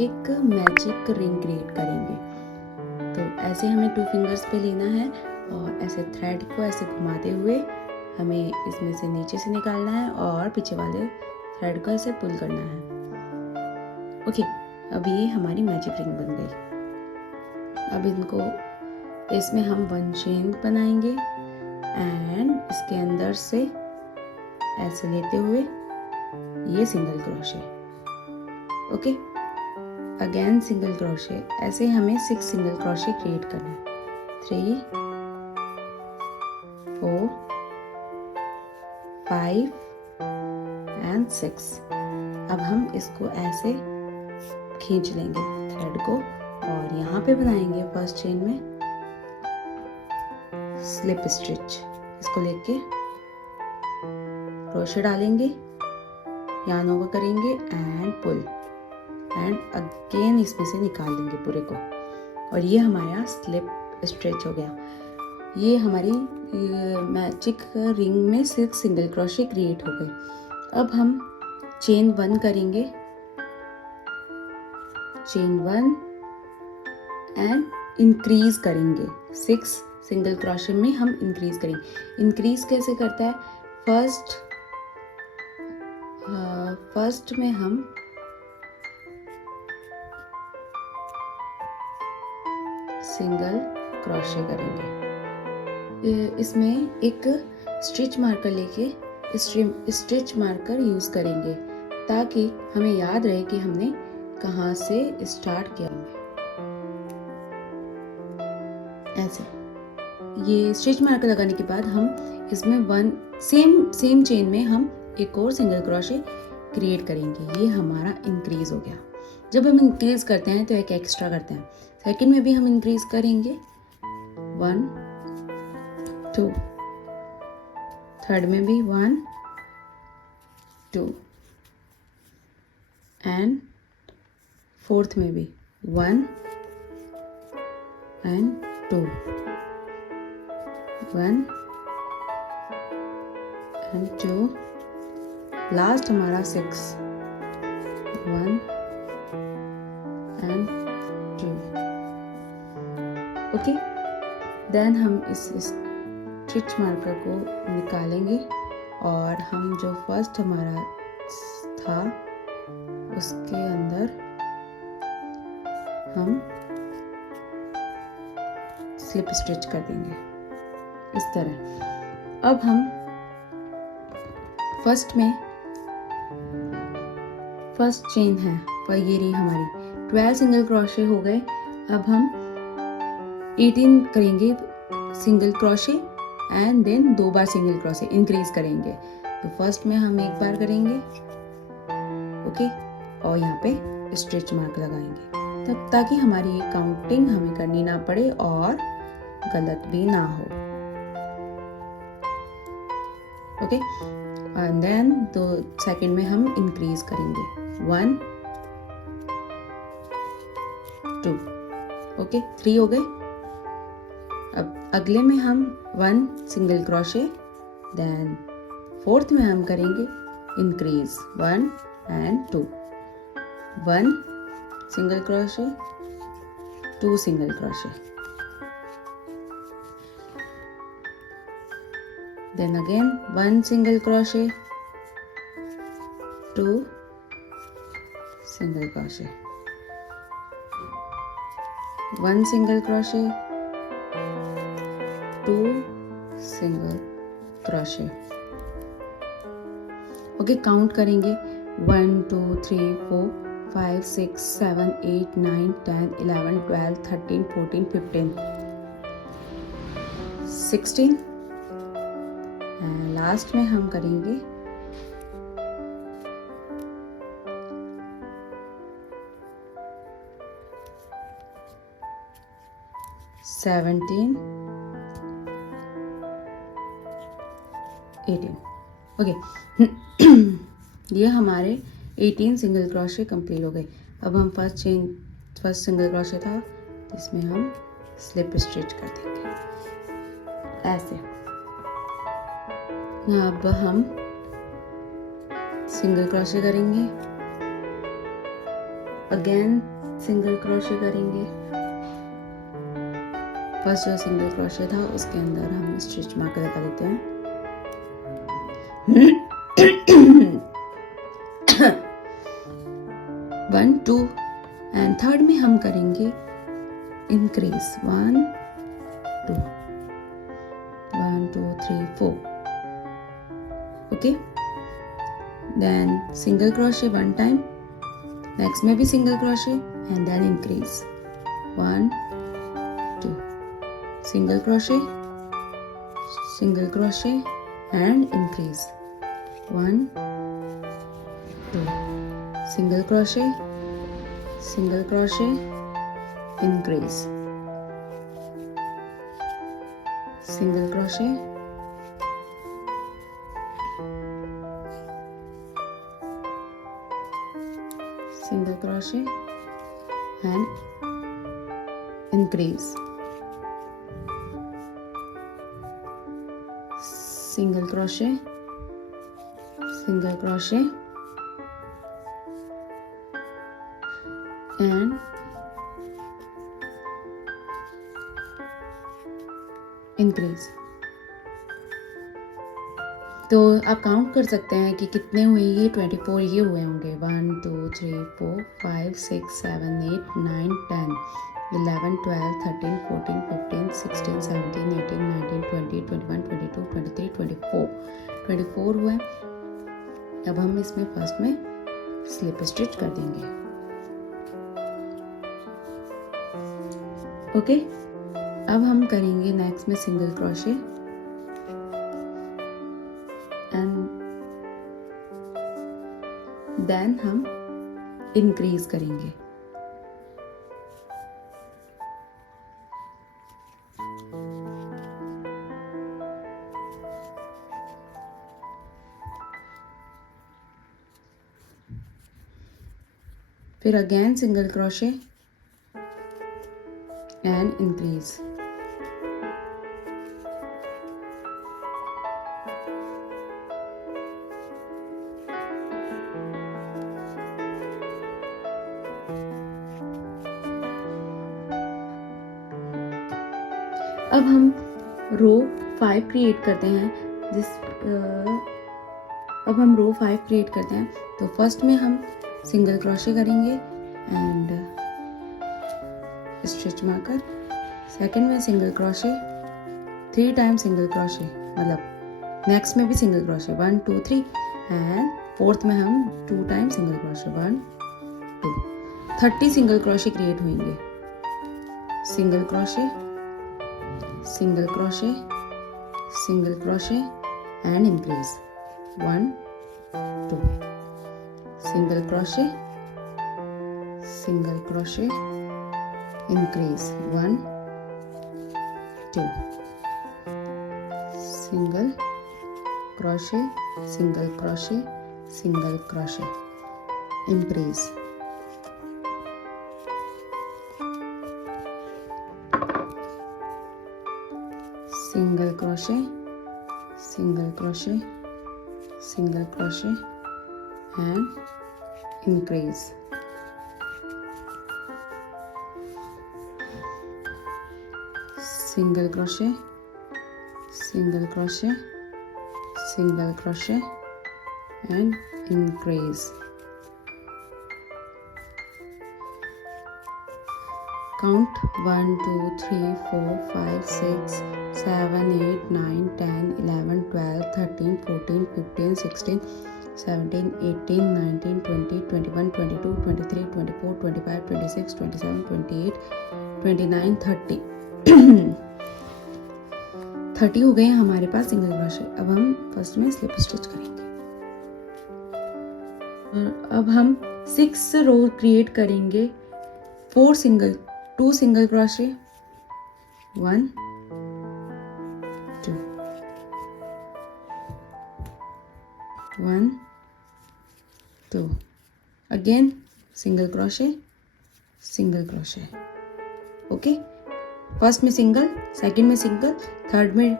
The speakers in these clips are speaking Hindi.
एक मैजिक रिंग क्रिएट करेंगे। तो ऐसे हमें 2 फिंगर्स पे लेना है और ऐसे थ्रेड को ऐसे घुमाते हुए हमें इसमें से नीचे से निकालना है और पीछे वाले थ्रेड को ऐसे पुल करना है। ओके, अब ये हमारी मैजिक रिंग बन गई। अब इनको इसमें हम 1 चेन बनाएंगे एंड इसके अंदर से ऐसे लेते हुए ये single crochet. Okay, again single crochet. ऐसे हमें 6 सिंगल क्रोशे क्रिएट करना है। 3 4 5 एंड 6। अब हम इसको ऐसे खींच लेंगे थ्रेड को और यहाँ पे बनाएंगे फर्स्ट चेन में स्लिप स्टिच। इसको लेके क्रोशे डालेंगे, yarn ओवर करेंगे एंड पुल एंड अगेन इसमें से निकाल लेंगे पूरे को और ये हमारा स्लिप स्टिच हो गया। ये हमारी मैजिक रिंग में 6 सिंगल क्रोशे क्रिएट हो गए। अब हम चेन 1 करेंगे, चेन 1 एंड इंक्रीज करेंगे। 6 सिंगल क्रोशे में हम इंक्रीज करेंगे। इंक्रीज कैसे करता है? फर्स्ट में हम सिंगल क्रोशे करेंगे। इसमें एक स्टिच मार्कर लेके स्टिच मार्कर यूज करेंगे ताकि हमें याद रहे कि हमने कहाँ से स्टार्ट किया। ऐसे ये स्टिच मार्कर लगाने के बाद हम इसमें सेम चेन में हम एक और सिंगल क्रोशे क्रिएट करेंगे। ये हमारा इंक्रीज हो गया। जब हम इंक्रीज करते हैं तो एक एक्स्ट्रा करते हैं। सेकंड में भी हम इंक्रीज करेंगे 1 2, थर्ड में भी 1 2 एंड फोर्थ में भी 1 एंड 2 1 एंड 2। लास्ट हमारा 6 1 एंड 2। ओके, देन हम इस स्टिच मार्कर को निकालेंगे और हम जो फर्स्ट हमारा था उसके अंदर हम स्लिप स्टिच कर देंगे इस तरह। अब हम फर्स्ट चेन है पर ये रही हमारी 12 सिंगल क्रोशे हो गए। अब हम 18 करेंगे सिंगल क्रोशे एंड देन 2 बार सिंगल क्रोशे इंक्रीज करेंगे। तो फर्स्ट में हम 1 बार करेंगे, ओके, और यहाँ पे स्टिच मार्क लगाएंगे तब ताकि हमारी काउंटिंग हमें करनी ना पड़े और गलत भी ना हो। ओके, एंड देन तो सेकंड में हम इंक्रीज करेंगे 1 2। ओके, 3 हो गए। अब अगले में हम 1 सिंगल क्रोशे, देन फोर्थ में हम करेंगे increase 1 and 2, 1 single crochet 2 single crochet, then again 1 single crochet 2 single crochet, 1 single crochet 2 single crochet। Okay, count करेंगे 1 2 3 4 5 6 7 8 9 10 11 12 13 14 15 16 एंड लास्ट में हम करेंगे 17 18। ओके, ये हमारे 18 सिंगल क्रोशे कंप्लीट हो गए। अब हम फर्स्ट सिंगल क्रोशे था इसमें हम स्लिप स्टिच कर देंगे ऐसे। अब हम सिंगल क्रोशे करेंगे अगेन सिंगल क्रोशे करेंगे। फर्स्ट जो सिंगल क्रोशे था उसके अंदर हम स्टिच मार्कर लगा देते हैं। 1 2 एंड थर्ड में हम करेंगे increase 1 2 1 2 3 4 okay. Then single crochet 1 time, next में भी single crochet and then increase 1 2 single crochet and increase 1 2 single crochet increase single crochet and increase single crochet and increase. तो आप काउंट कर सकते हैं कि कितने हुए, ये 24 ये हुए होंगे। 1 2 3 4 5 6 7 8 9 10 11 12 13 14 15 16 17 18 19 20 21 22 23 24 हुए। अब हम इसमें फर्स्ट में स्लिप स्टिच कर देंगे। ओके अब हम करेंगे नेक्स्ट में सिंगल क्रोशे एंड देन हम इंक्रीज करेंगे। फिर again single crochet and increase. अब हम रो 5 क्रिएट करते हैं। अब हम रो 5 क्रिएट करते हैं। तो फर्स्ट में हम सिंगल क्रोशे करेंगे एंड स्टिच मार्कर, सेकंड में single crochet 3 time single crochet, मतलब नेक्स्ट में भी सिंगल क्रोशे 1 2 3 एंड फोर्थ में हम 2 time single crochet 1 2 30 single crochet create होंगे। Single crochet and increase 1 2 single crochet increase 1 2 single crochet increase single crochet and increase single crochet and increase। Count 1 2 3 4 5 6 7 8 9 10 11 12 13 14 15 16 17 18 19 20 21 22 23 24 25 26 27 28 29 30 30 हो गए हैं हमारे पास सिंगल क्रोशे। अब हम फर्स्ट में स्लिप स्टिच करेंगे और अब हम 6 रो क्रिएट करेंगे। 2 single crochet 1 2 1 2 again single crochet okay. First में सिंगल, सेकंड में सिंगल, थर्ड में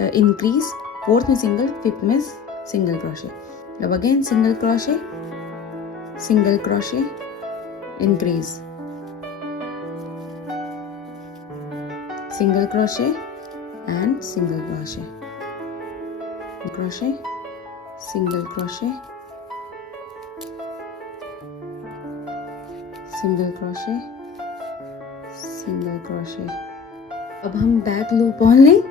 इंक्रीज, फोर्थ में सिंगल, फिफ्थ में सिंगल क्रोशे। अब again single crochet increase, single crochet and single crochet, crochet, single crochet, single crochet, single crochet। अब हम back loop only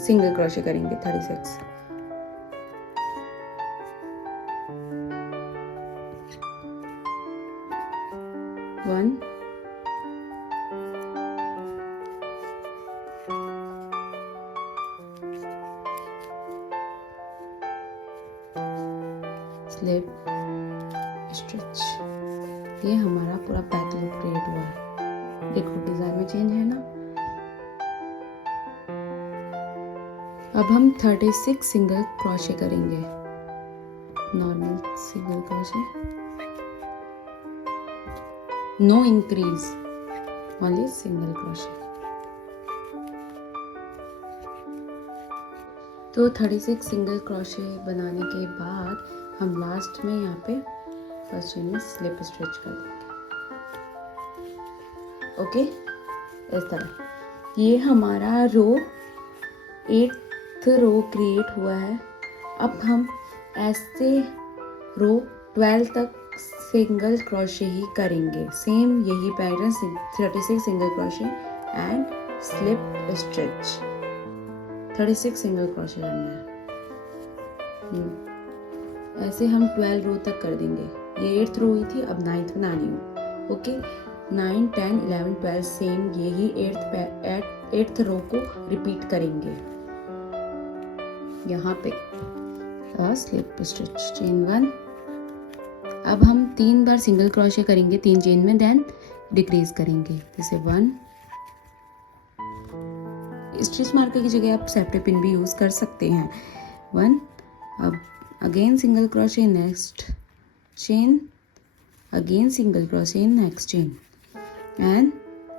single crochet करेंगे 36। One, slip stitch. ये हमारा पूरा बैक लूप क्रिएट हुआ है। देखो डिजाइन में चेंज है ना। अब हम 36 सिंगल क्रोशे करेंगे, normal single crochet, no increase, only single crochet. तो 36 सिंगल क्रोशे बनाने के बाद हम लास्ट में यहाँ पे फर्स्ट चेन में स्लिप स्टिच कर देंगे। ओके, इस तरह ये हमारा रो 8th रो क्रिएट हुआ है। अब हम ऐसे रो 12 तक सिंगल क्रोशे ही करेंगे। सेम यही pattern 36 single crochet and slip stitch, 36 single crochet करना है। ऐसे हम 12 रो तक कर देंगे। ये 8th रो हुई थी, अब 9th बनानी हो। ओके, 9, 10, 11, 12 सेम यही 8th रो को रिपीट करेंगे। यहाँ पे स्लिप स्टिच, चेन 1। अब हम 3 बार सिंगल क्रोशे करेंगे 3 चेन में, देन डिक्रीज करेंगे। जैसे 1, स्टिच मार्कर की जगह आप सेफ्टी पिन भी यूज कर सकते हैं। 1, अब again single crochet next chain, again single crochet next chain and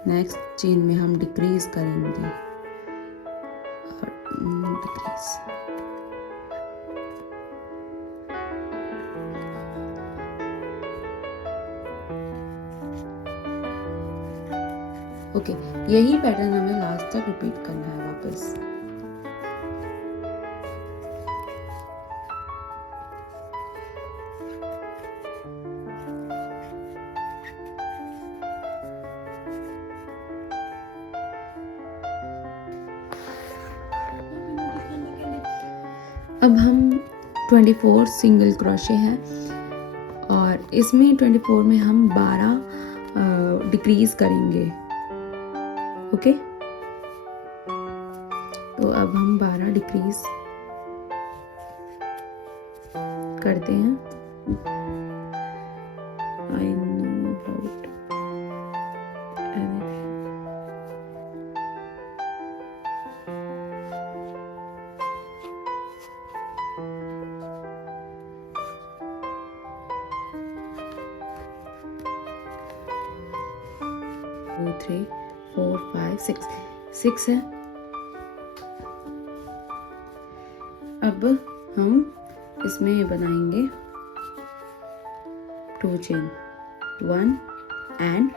next chain में हम डिक्रीज करेंगे और डिक्रीज। ओके, यही पैटर्न हमें लास्ट तक रिपीट करना है वापस। अब हम 24 सिंगल क्रोशे हैं और इसमें 24 में हम 12 डिक्रीज करेंगे। ओके, तो अब हम 12 डिक्रीज करते हैं। I know about anything. Two, 3, 4, 5, 6 है। अब हम इसमें बनाएंगे 2 चेन, 1 एंड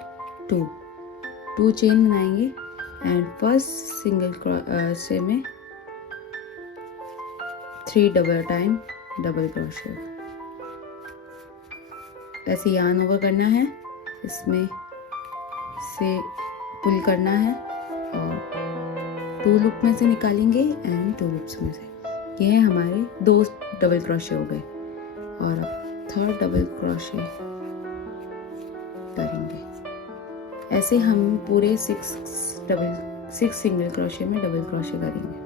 2 चेन बनाएंगे एंड फर्स्ट सिंगल क्रोशे में 3 डबल क्रोशे। ऐसे यार्न ओवर करना है, इसमें से पुल करना है और 2 लूप में से निकालेंगे एंड 2 लूप्स में से। ये है हमारे 2 डबल क्रोशे हो गए और अब 3rd डबल क्रोशे करेंगे। ऐसे हम पूरे 6 सिंगल क्रोशे में डबल क्रोशे करेंगे।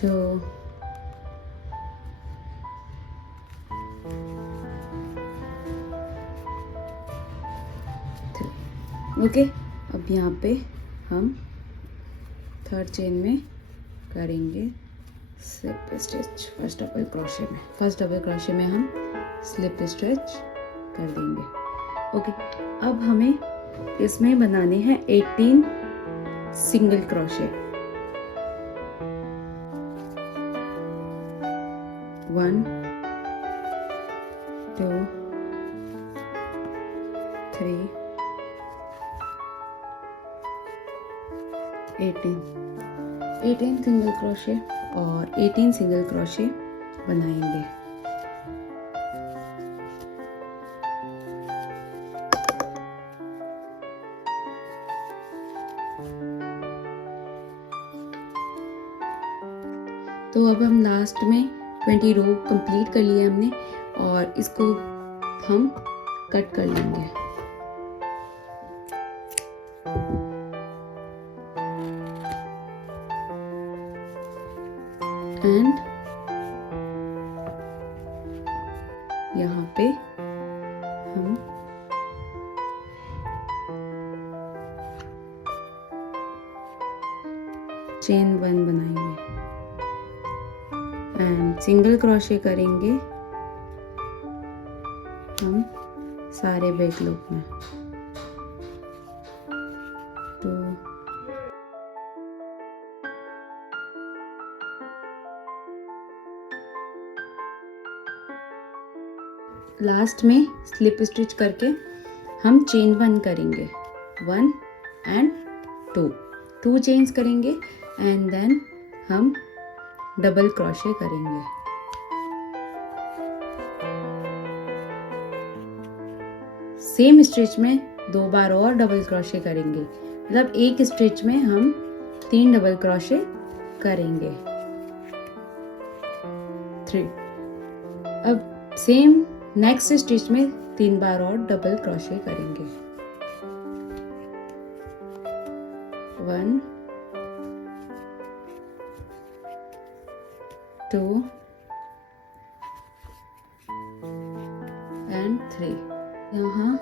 तो ओके, अब यहाँ पे हम 3rd चेन में करेंगे slip stitch first double crochet में हम स्लिप स्टिच कर देंगे। ओके, अब हमें इसमें बनाने हैं 18 सिंगल क्रोशे। 1 2 3 18 सिंगल क्रोशे और 18 सिंगल क्रोशे बनाएंगे। तो अब हम लास्ट में 20 रो कंप्लीट कर लिए हमने और इसको हम कट कर लेंगे। एंड यहाँ पे हम चेन 1 बनाएंगे एंड सिंगल क्रोशे करेंगे हम सारे बैक लूप में। तो लास्ट में स्लिप स्टिच करके हम चेन 1 करेंगे, 1 एंड 2 चेन्स करेंगे एंड देन हम डबल क्रोशे करेंगे। सेम स्टिच में 2 बार और डबल क्रोशे करेंगे, मतलब एक स्टिच में हम 3 डबल क्रोशे करेंगे। 3। अब सेम नेक्स्ट स्टिच में 3 बार और डबल क्रोशे करेंगे। 1 2 एंड 3। यहाँ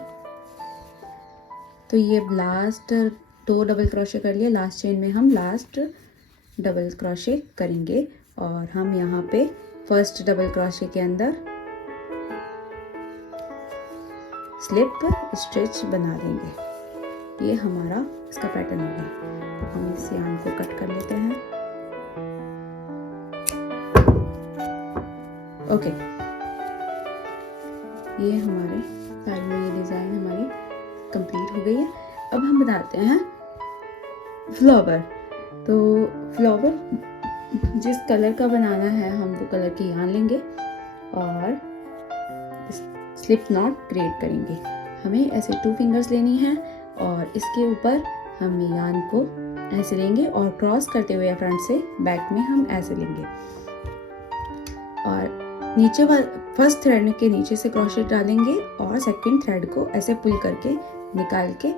तो ये लास्ट 2 डबल क्रोशे कर लिए, लास्ट चेन में हम लास्ट डबल क्रोशे करेंगे और हम यहाँ पे फर्स्ट डबल क्रोशे के अंदर स्लिप स्टिच बना देंगे। ये हमारा इसका पैटर्न हो गया। हम इस यार्न को कट कर लेते हैं। ओके, ये हमारे साइड में ये डिजाइन हमारी कंप्लीट हो गई है। अब हम बनाते हैं फ्लावर। तो फ्लावर जिस कलर का बनाना है हम वो कलर की यार्न लेंगे और स्लिप नॉट क्रिएट करेंगे। हमें ऐसे 2 फिंगर्स लेनी है और इसके ऊपर हम यार्न को ऐसे लेंगे और क्रॉस करते हुए फ्रंट से बैक में हम ऐसे लेंगे और नीचे फर्स्ट थ्रेड के नीचे से क्रोशेट डालेंगे और सेकंड थ्रेड को ऐसे पुल करके निकाल के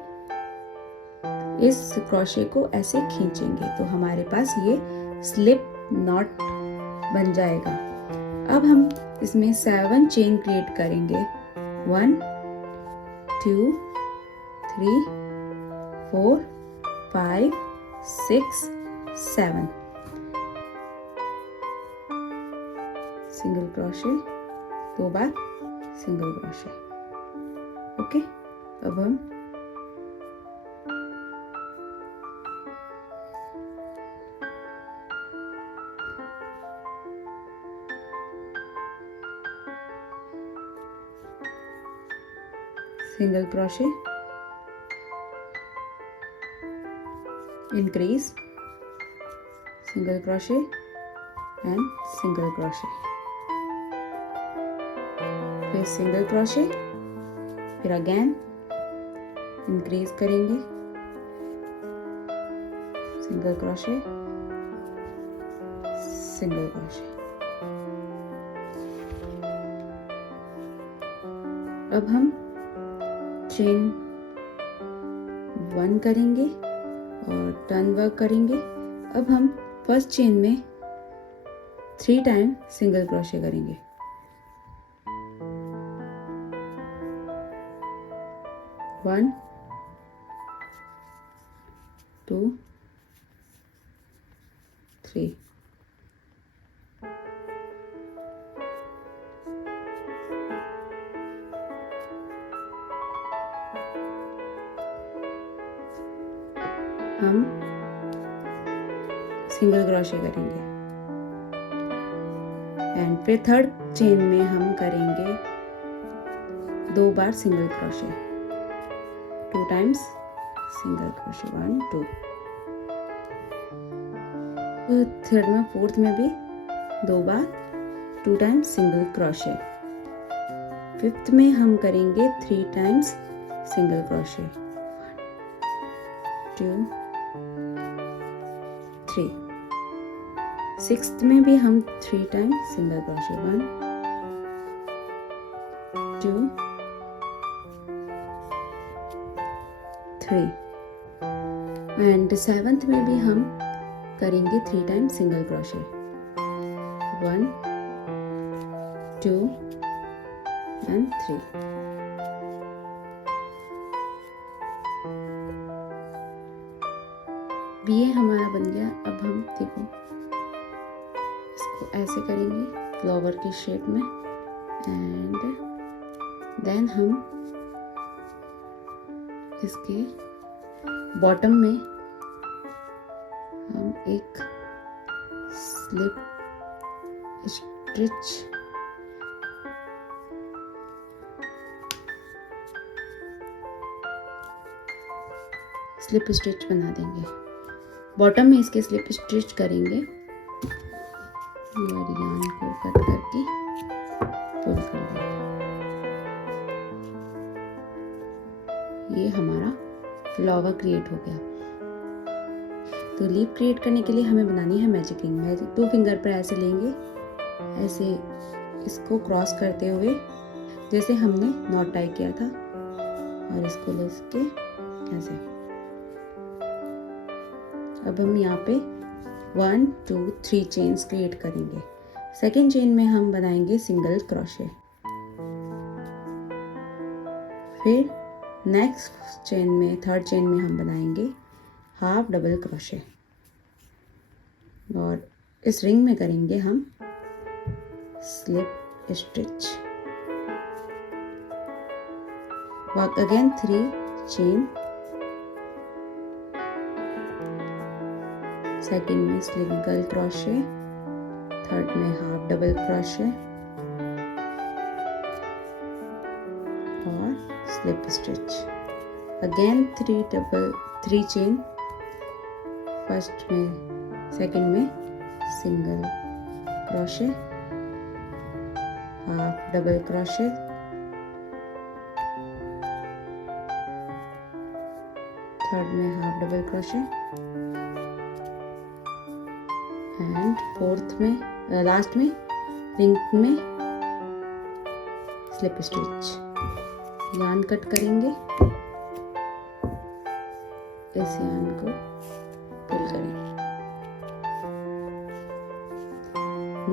इस क्रोशे को ऐसे खींचेंगे तो हमारे पास ये स्लिप नॉट बन जाएगा। अब हम इसमें 7 चेन क्रिएट करेंगे। 1 2 3 4 5 6 7 सिंगल क्रोशे, 2 बार सिंगल क्रोशे। ओके, अब हम single crochet, increase, single crochet and single crochet, फिर सिंगल क्रोशे, फिर अगेन इंक्रीज करेंगे, सिंगल क्रोशे, सिंगल क्रोशे। अब हम चेन 1 करेंगे और टर्न वर्क करेंगे। अब हम फर्स्ट चेन में 3 टाइम सिंगल क्रोशे करेंगे। 1 2 3 हम सिंगल क्रोशे करेंगे। एंड फिर थर्ड चेन में हम करेंगे 2 बार single crochet, 2 times single crochet, 1 2। Third में फोर्थ में भी 2 बार 2 टाइम्स सिंगल क्रोशे। फिफ्थ में हम करेंगे 3 टाइम्स सिंगल क्रोशे, 2 3। सिक्स्थ में भी हम 3 times single crochet, 1 2 3। And seventh में भी हम करेंगे 3 टाइम्स सिंगल क्रोशे, 1 2 एंड 3। ये हमारा बन गया। अब हम देखो इसको ऐसे करेंगे फ्लावर के शेप में एंड देन हम इसके बॉटम में हम एक स्लिप स्टिच बना देंगे। बॉटम में इसके स्लिप स्टिच करेंगे और यान को कट करके पुल कर देंगे। ये हमारा फ्लावर क्रिएट हो गया। तो लीफ क्रिएट करने के लिए हमें बनानी है मैजिक रिंग। मैजिक 2 फिंगर पर ऐसे लेंगे, ऐसे इसको क्रॉस करते हुए जैसे हमने नॉट टाई किया था, और इसको लेके ऐसे। अब हम यहाँ पे 1 2 3 चेन्स क्रिएट करेंगे। सेकेंड चेन में हम बनाएंगे सिंगल क्रोशे। फिर नेक्स्ट चेन में, थर्ड चेन में हम बनाएंगे हाफ डबल क्रोशे और इस रिंग में करेंगे हम slip stitch. Work again 3 chain, second में सिंगल क्रोशे, थर्ड में हाफ डबल क्रोशे और slip stitch. Again 3 chain, first में सेकेंड में single crochet, half double crochet, third में half double crochet and fourth में लास्ट में रिंग में स्लिप स्टिच। यान कट करेंगे, इस यान को पुल करेंगे,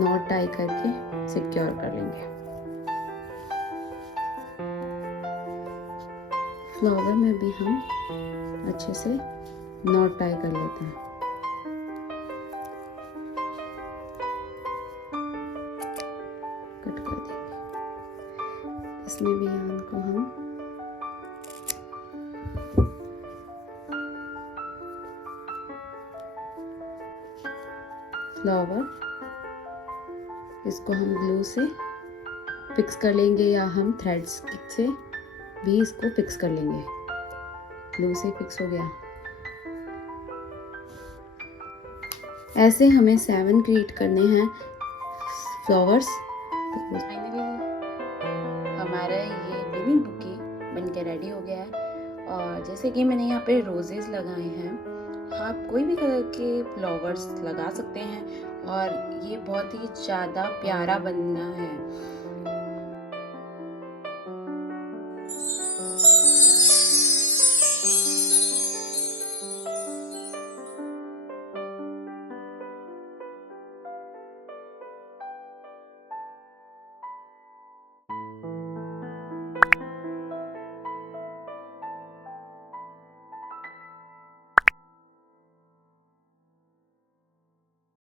नॉट टाई करके सिक्योर कर लेंगे। फ्लावर में भी हम अच्छे से नॉट टाई कर लेते हैं। कट कर देंगे। इसमें भी यान को हम फ्लावर, इसको हम ग्लू से फिक्स कर लेंगे या हम थ्रेड्स से भी इसको फिक्स कर लेंगे। ग्लू से फिक्स हो गया। ऐसे हमें 7 क्रिएट करने हैं फ्लावर्स। तो फाइनली हमारा ये लिविंग बुके बनके रेडी हो गया है। और जैसे कि मैंने यहाँ पे रोजेस लगाए हैं, आप कोई भी कलर के फ्लावर्स लगा सकते हैं और ये बहुत ही ज़्यादा प्यारा बनना है।